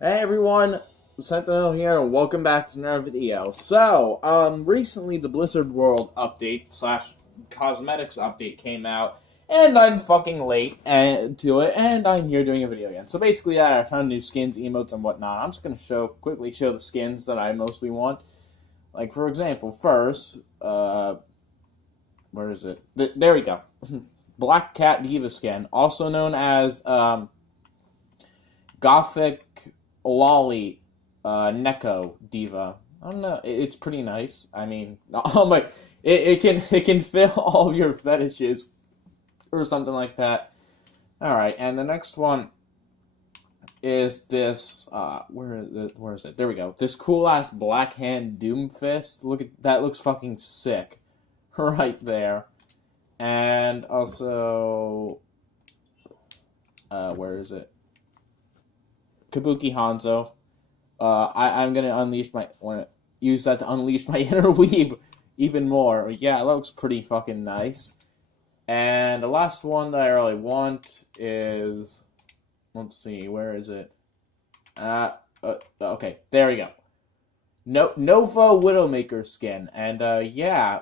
Hey everyone, Sentinel here, and welcome back to another video. Recently the Blizzard World update slash cosmetics update came out, and I'm fucking late to it, and I'm here doing a video again. So basically, yeah, I found new skins, emotes, and whatnot. I'm just gonna quickly show the skins that I mostly want. Like for example, first, where is it? There we go. Black Cat Diva skin, also known as Gothic Lolly Neko Diva. I don't know. It's pretty nice. I mean, oh my, it can fill all of your fetishes or something like that. All right, and the next one is this. Where is it? There we go. This cool ass Black Hand Doomfist. Look at that. Looks fucking sick, right there. And also, where is it? Kabuki Hanzo. I'm gonna use that to unleash my inner weeb even more. Yeah, it looks pretty fucking nice. And the last one that I really want is, let's see, where is it? Okay, there we go. Nova Widowmaker skin, and yeah,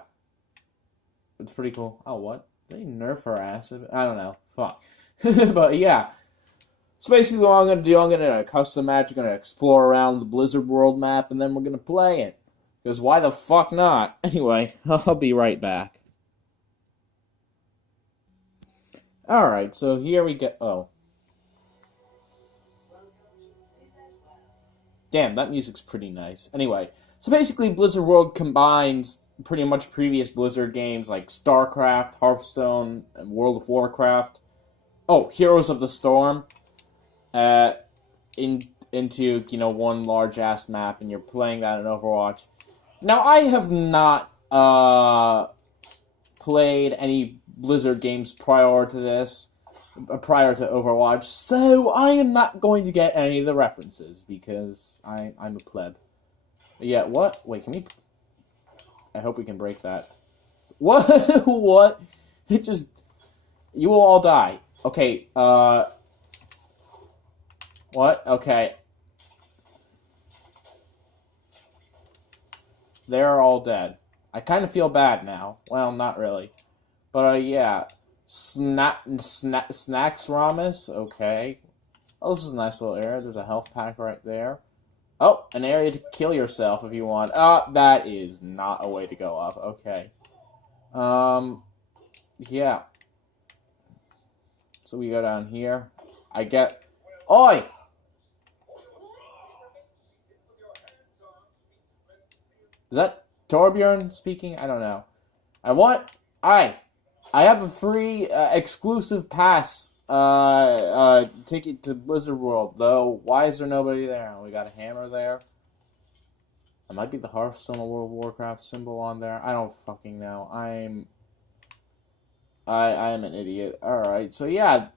it's pretty cool. Oh, what? Did they nerf her ass? I don't know. Fuck. But yeah. So basically what I'm going to do, I'm going to custom match, I'm going to explore around the Blizzard World map, and then we're going to play it. Because why the fuck not? Anyway, I'll be right back. Alright, so here we go. Oh. Damn, that music's pretty nice. Anyway, so basically Blizzard World combines pretty much previous Blizzard games like StarCraft, Hearthstone, and World of Warcraft. Oh, Heroes of the Storm. Into one large ass map, and you're playing that in Overwatch. Now I have not played any Blizzard games prior to this, prior to Overwatch, so I am not going to get any of the references because I'm a pleb. Yeah, what? Wait, can we? I hope we can break that. What? What? It just. You will all die. Okay, What? Okay. They're all dead. I kind of feel bad now. Well, not really. But, yeah. Snacks Ramus? Okay. Oh, this is a nice little area. There's a health pack right there. Oh, an area to kill yourself if you want. That is not a way to go up. Okay. Yeah. So we go down here. I get... Oi! Is that Torbjorn speaking? I don't know. I have a free exclusive pass ticket to Blizzard World, though. Why is there nobody there? We got a hammer there. That might be the Hearthstone or World of Warcraft symbol on there. I don't fucking know. I am an idiot. Alright, so yeah.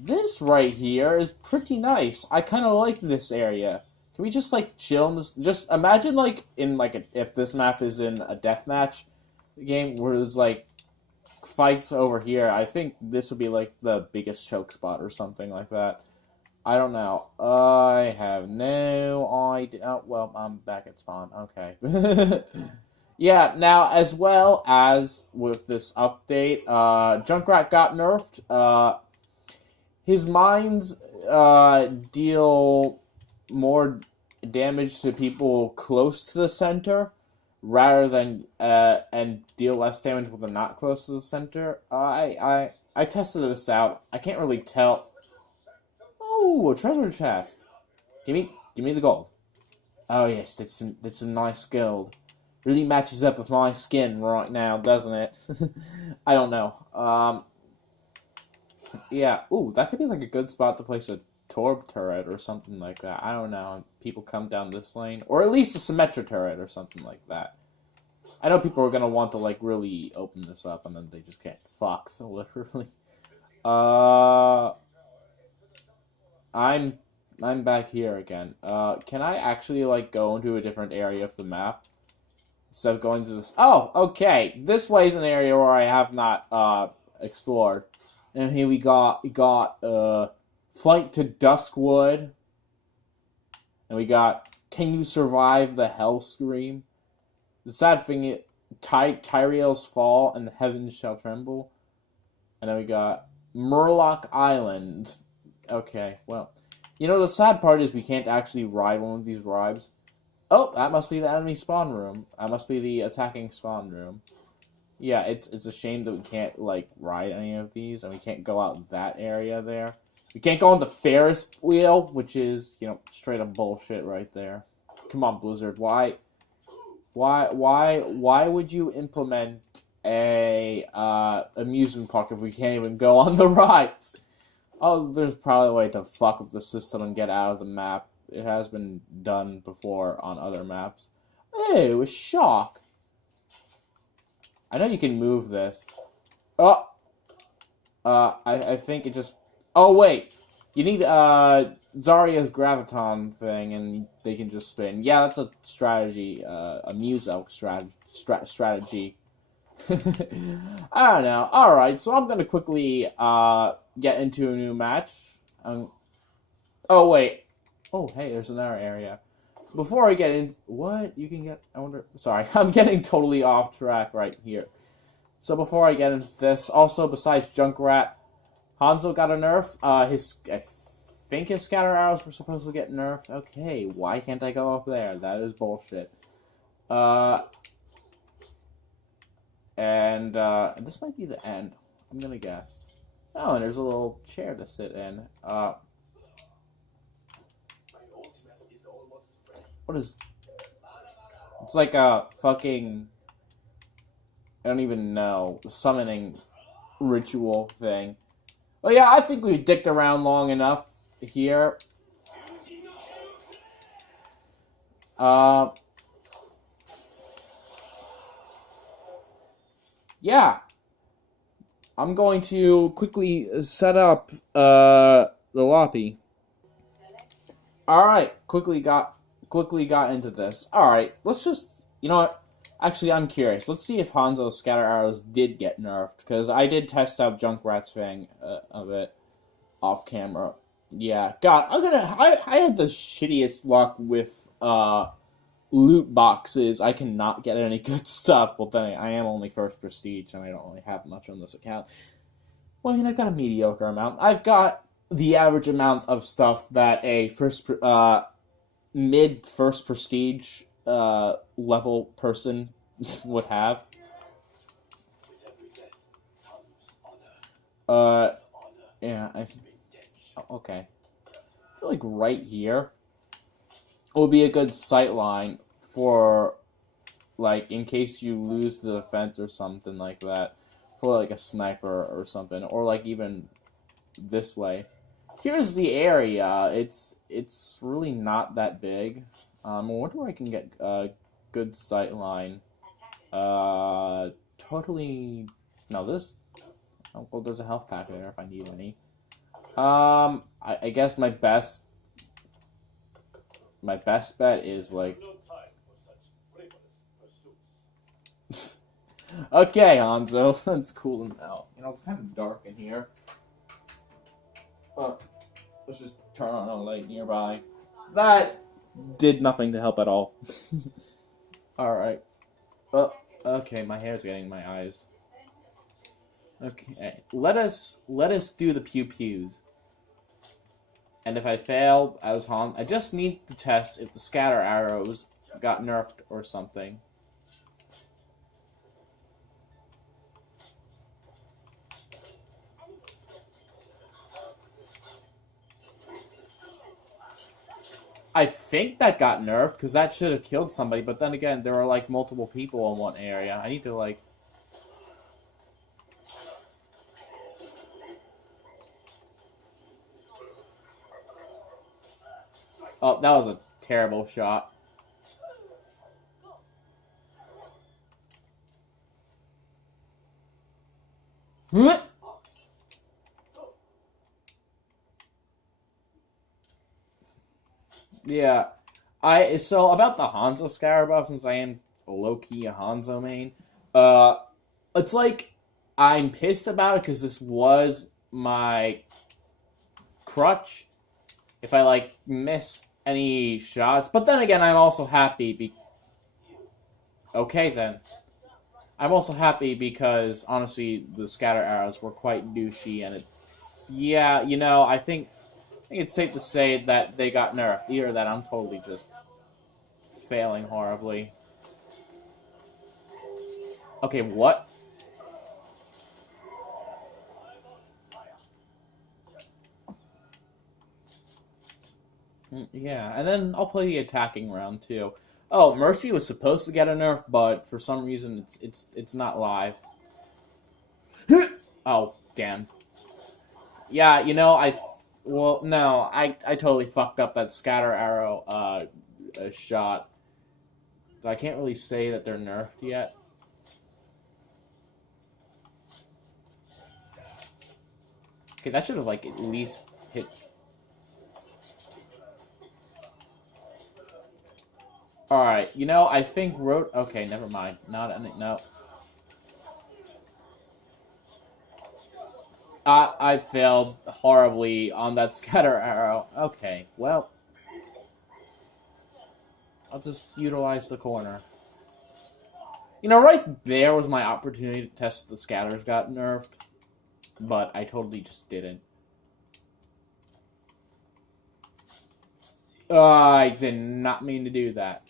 This right here is pretty nice. I kind of like this area. Can we just, chill in this? Just imagine, if this map is in a deathmatch game where there's, fights over here. I think this would be, the biggest choke spot or something like that. I don't know. I have no idea. Oh, well, I'm back at spawn. Okay. Yeah, now, as well as with this update, Junkrat got nerfed. His mines, deal more damage to people close to the center rather than and deal less damage when they're not close to the center. I tested this out. I can't really tell. Oh, a treasure chest. Give me the gold. Oh yes, that's a nice gold. Really matches up with my skin right now, doesn't it? I don't know. Yeah. Ooh, that could be a good spot to place a Torb turret or something like that. I don't know. People come down this lane. Or at least a Symmetra turret or something like that. I know people are going to want to, really open this up, and then they just can't. Fuck, so literally. I'm back here again. Can I actually, go into a different area of the map? Instead of going to this... Oh, okay. This way is an area where I have not, explored. And here we got, Flight to Duskwood. And we got Can You Survive the Hell Scream? The sad thing is Tyrael's Fall and the Heavens Shall Tremble. And then we got Murloc Island. Okay, well. The sad part is we can't actually ride one of these rides. Oh, that must be the enemy spawn room. That must be the attacking spawn room. Yeah, it's a shame that we can't, ride any of these, and we can't go out that area there. We can't go on the Ferris wheel, which is, straight up bullshit right there. Come on, Blizzard, why would you implement a amusement park if we can't even go on the rides? Oh, there's probably a way to fuck up the system and get out of the map. It has been done before on other maps. Hey, it was shock. I know you can move this. Oh! I think it just... Oh, wait! You need, Zarya's Graviton thing, and they can just spin. Yeah, that's a strategy, a Muselk strategy. I don't know. Alright, so I'm gonna quickly, get into a new match. Oh, wait. Oh, hey, there's another area. Before I get in... What? You can get... I wonder... Sorry, I'm getting totally off track right here. So before I get into this, also, besides Junkrat, Hanzo got a nerf. I think his scatter arrows were supposed to get nerfed. Okay, why can't I go up there? That is bullshit. And this might be the end. I'm gonna guess. Oh, and there's a little chair to sit in. What is... It's like a fucking... I don't even know. Summoning ritual thing. Well, yeah, I think we've dicked around long enough here. Yeah. I'm going to quickly set up, the lobby. Alright, quickly got into this. Alright, let's just... You know what? Actually, I'm curious. Let's see if Hanzo's scatter arrows did get nerfed, because I did test out Junkrat's thing a bit off camera. Yeah, God, I have the shittiest luck with loot boxes. I cannot get any good stuff. Well, then I am only first prestige, and I don't really have much on this account. Well, I've got a mediocre amount. I've got the average amount of stuff that a mid first prestige level person would have. Yeah, okay. I feel like right here would be a good sight line for, in case you lose the defense or something like that, for, a sniper or something, or, even this way. Here's the area. It's really not that big. I wonder where I can get a good sight line. Totally... No, this... Oh, well, there's a health pack there if I need any. I guess my best bet is, Okay, Hanzo. That's cool and out. It's kind of dark in here. Let's just turn on a light nearby. That did nothing to help at all. Alright. Okay, my hair's getting in my eyes. Okay, let us do the pew-pews. And if I fail as Han, I just need to test if the scatter arrows got nerfed or something. I think that got nerfed, because that should have killed somebody, but then again, there are, multiple people in one area. I need to, Oh, that was a terrible shot. Yeah. So, about the Hanzo scatter buff, since I am low-key a Hanzo main, it's I'm pissed about it, because this was my crutch. If I, miss any shots. But then again, I'm also happy. Okay, then. I'm also happy because, honestly, the scatter arrows were quite douchey, and yeah, I think it's safe to say that they got nerfed. Either that, I'm totally just failing horribly. Okay, what? Yeah, and then I'll play the attacking round too. Oh, Mercy was supposed to get a nerf, but for some reason it's not live. Oh, damn. Yeah, I totally fucked up that scatter arrow shot. I can't really say that they're nerfed yet. Okay, that should have like at least hit. All right, I think road. Okay, never mind. No. I failed horribly on that scatter arrow. Okay, well, I'll just utilize the corner. Right there was my opportunity to test if the scatters got nerfed, but I totally just didn't. I did not mean to do that.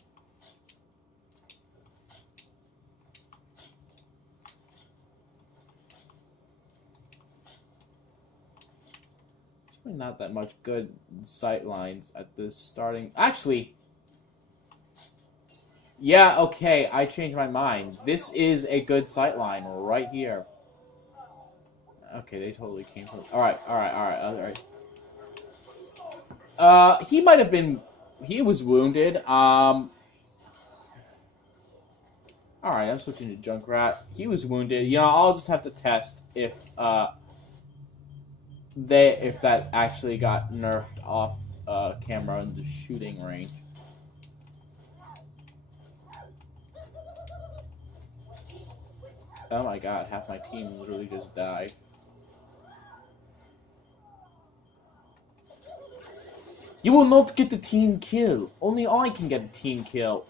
Not that much good sight lines at this starting. Actually, yeah, okay, I changed my mind. This is a good sight line right here. Okay, they totally came from. All right. He might have been. He was wounded. All right, I'm switching to Junkrat. He was wounded. I'll just have to test if that actually got nerfed off camera in the shooting range. Oh my god, half my team literally just died. You will not get the team kill. Only I can get a team kill.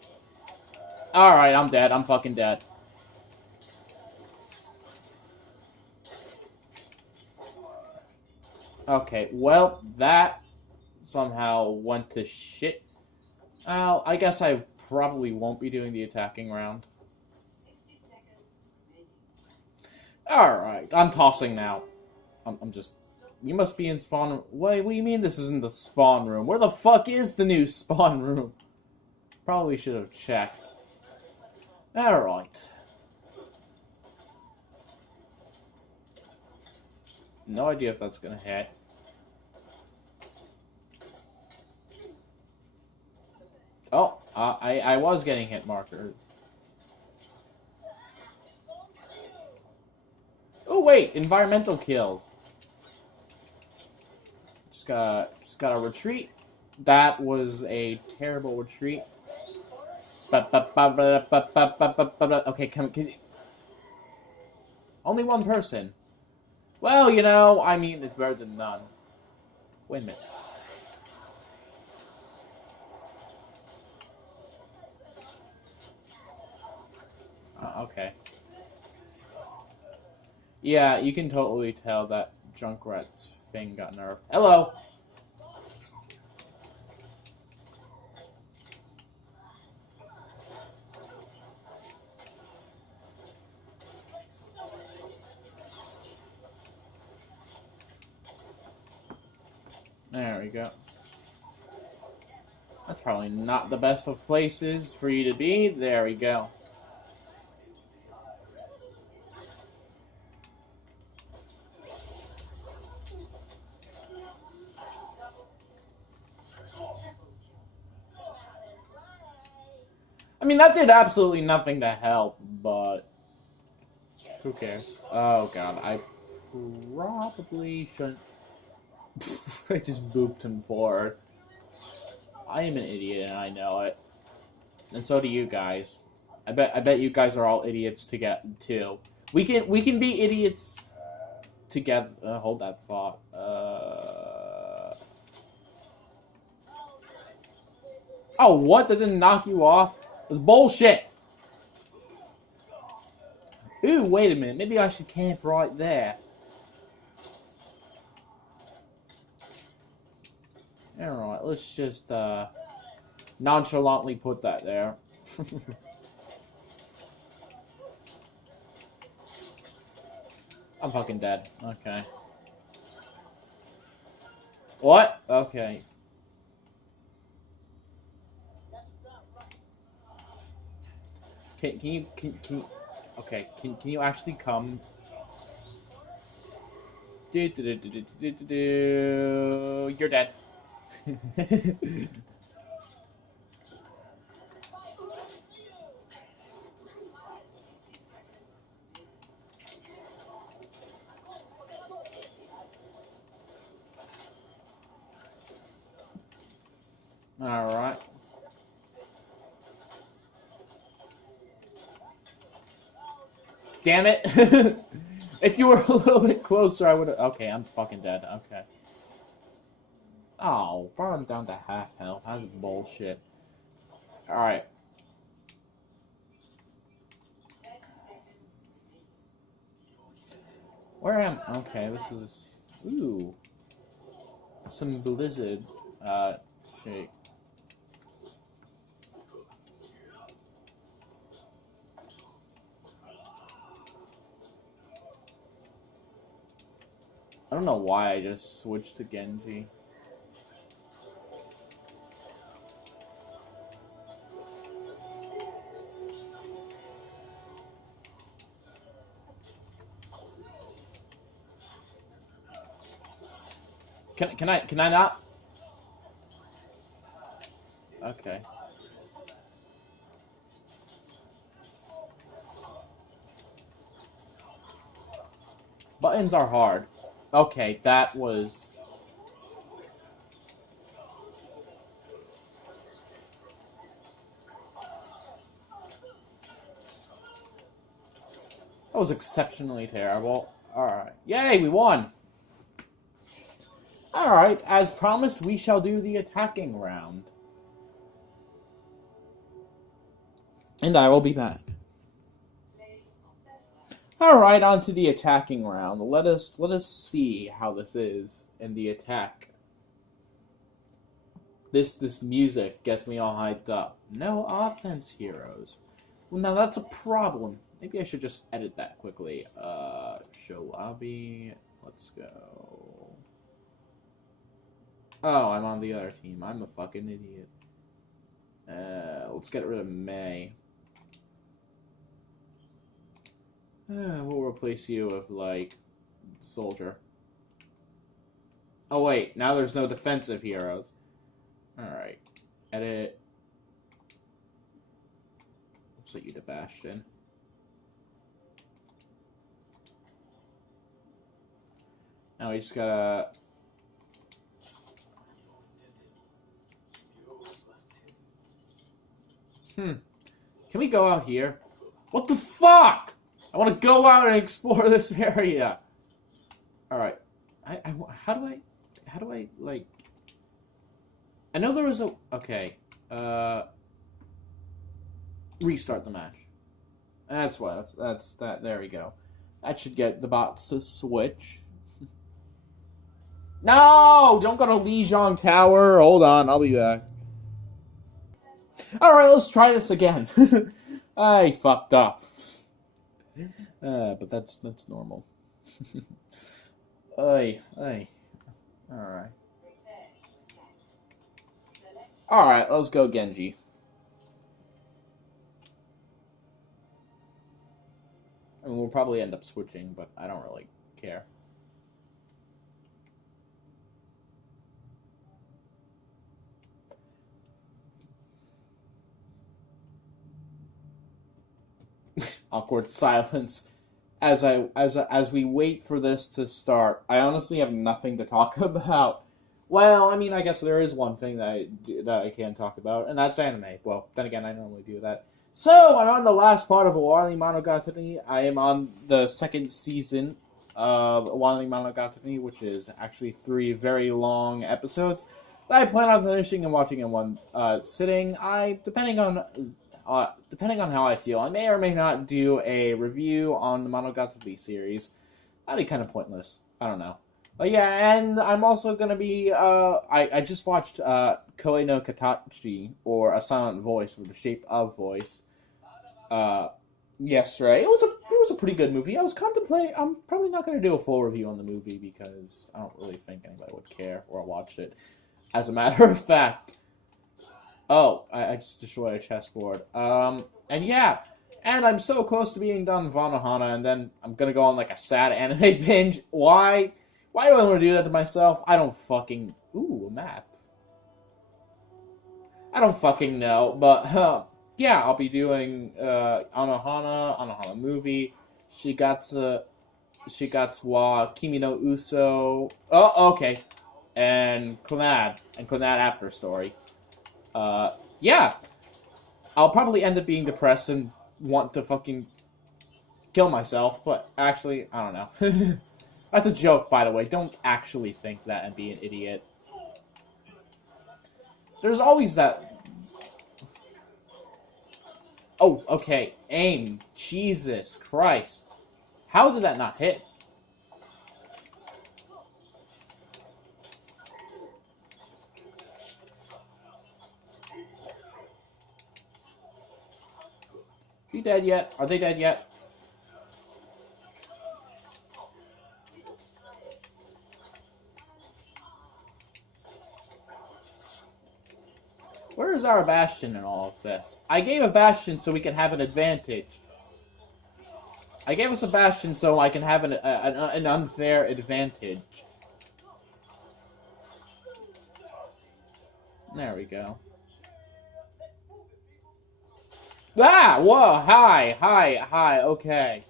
Alright, I'm dead. I'm fucking dead. Okay, well, that somehow went to shit. I guess I probably won't be doing the attacking round. Alright, I'm tossing now. I'm just... You must be in spawn room. Wait, what do you mean this isn't the spawn room? Where the fuck is the new spawn room? Probably should have checked. Alright. No idea if that's gonna hit. Oh, I was getting hit marker. Oh wait, environmental kills. Just gotta retreat. That was a terrible retreat. Okay, come. Only one person. Well, I mean, it's better than none. Wait a minute. Okay. Yeah, you can totally tell that Junkrat's thing got nerfed. Hello! There we go. That's probably not the best of places for you to be. There we go. I mean, that did absolutely nothing to help, but who cares? Oh god, I probably shouldn't. I just booped him forward. I am an idiot and I know it. And so do you guys. I bet you guys are all idiots too. We can be idiots together. Hold that thought. Oh, what? That didn't knock you off? It was bullshit. Ooh, wait a minute. Maybe I should camp right there. Alright, let's just, nonchalantly put that there. I'm fucking dead. Okay. What? Okay. Can you okay, can you actually come? You're dead. Alright. Damn it! If you were a little bit closer, I would have... Okay, I'm fucking dead. Okay. Oh, brought him down to half health. That's bullshit. Alright. Where am... Okay, this is... Ooh. Some blizzard, shake. I don't know why I just switched to Genji. Can I not? Okay. Buttons are hard. Okay, that was... That was exceptionally terrible. Alright. Yay, we won! Alright, as promised, we shall do the attacking round. And I will be back. Alright, on to the attacking round. Let us see how this is in the attack. This music gets me all hyped up. No offense, heroes. Well, now that's a problem. Maybe I should just edit that quickly. Show lobby. Let's go. Oh, I'm on the other team. I'm a fucking idiot. Let's get rid of May. We'll replace you with, like, Soldier. Oh, wait. Now there's no defensive heroes. Alright. Edit. Looks like you to Bastion. Now we just gotta... Can we go out here? What the fuck? I want to go out and explore this area. Alright. How do I, like... I know there was a... Okay. Restart the match. That's what. That's that. There we go. That should get the bots to switch. No! Don't go to Lijiang Tower. Hold on. I'll be back. Alright, let's try this again. I fucked up. But that's normal. Alright. Alright, let's go Genji. I mean, we'll probably end up switching, but I don't really care. Awkward silence as we wait for this to start. I honestly have nothing to talk about. Well, I mean, I guess there is one thing that I can talk about, and that's anime. Well, then again, I normally do that. So, I'm on the last part of Owari Monogatari. I am on the second season of Owari Monogatari, which is actually 3 very long episodes. I plan on finishing and watching in one sitting. Depending on how I feel, I may or may not do a review on the Monogatari series. That'd be kind of pointless. I don't know. But yeah, and I'm also gonna be. I just watched Koe no Katachi, or A Silent Voice, or The Shape of Voice. Yesterday. It was a pretty good movie. I was contemplating. I'm probably not gonna do a full review on the movie because I don't really think anybody would care or watch it. As a matter of fact. Oh, I just destroyed a chessboard. And yeah, and I'm so close to being done with Vanohana, and then I'm gonna go on like a sad anime binge. Why? Why do I want to do that to myself? I don't fucking... Ooh, a map. I don't fucking know, but, yeah, I'll be doing, Anohana movie, Shigatsu wa Kimi no Uso... Oh, okay. And Clannad After Story. Yeah. I'll probably end up being depressed and want to fucking kill myself, but actually, I don't know. That's a joke, by the way. Don't actually think that and be an idiot. There's always that... Oh, okay. Aim. Jesus Christ. How did that not hit? Is he dead yet? Are they dead yet? Where is our Bastion in all of this? I gave a Bastion so we can have an advantage. I gave us a Bastion so I can have an unfair advantage. There we go. Ah! Whoa! Hi! Okay.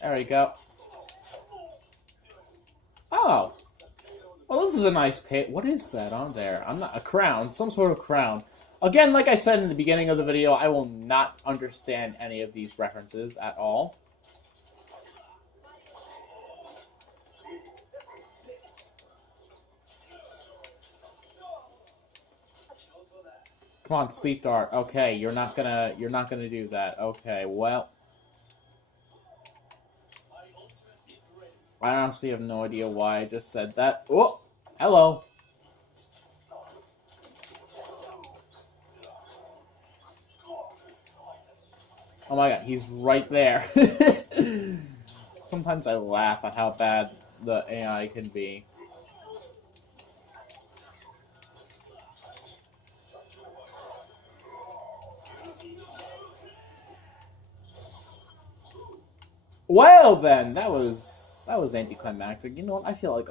There we go. Oh. Well, this is a nice pit. What is that on there? I'm not... A crown. Some sort of crown. Again, like I said in the beginning of the video, I will not understand any of these references at all. Come on, Sleep Dart. Okay, you're not gonna do that. Okay, well... I honestly have no idea why I just said that. Oh, hello. Oh my god, he's right there. Sometimes I laugh at how bad the AI can be. Well then, that was anticlimactic. You know what? I feel like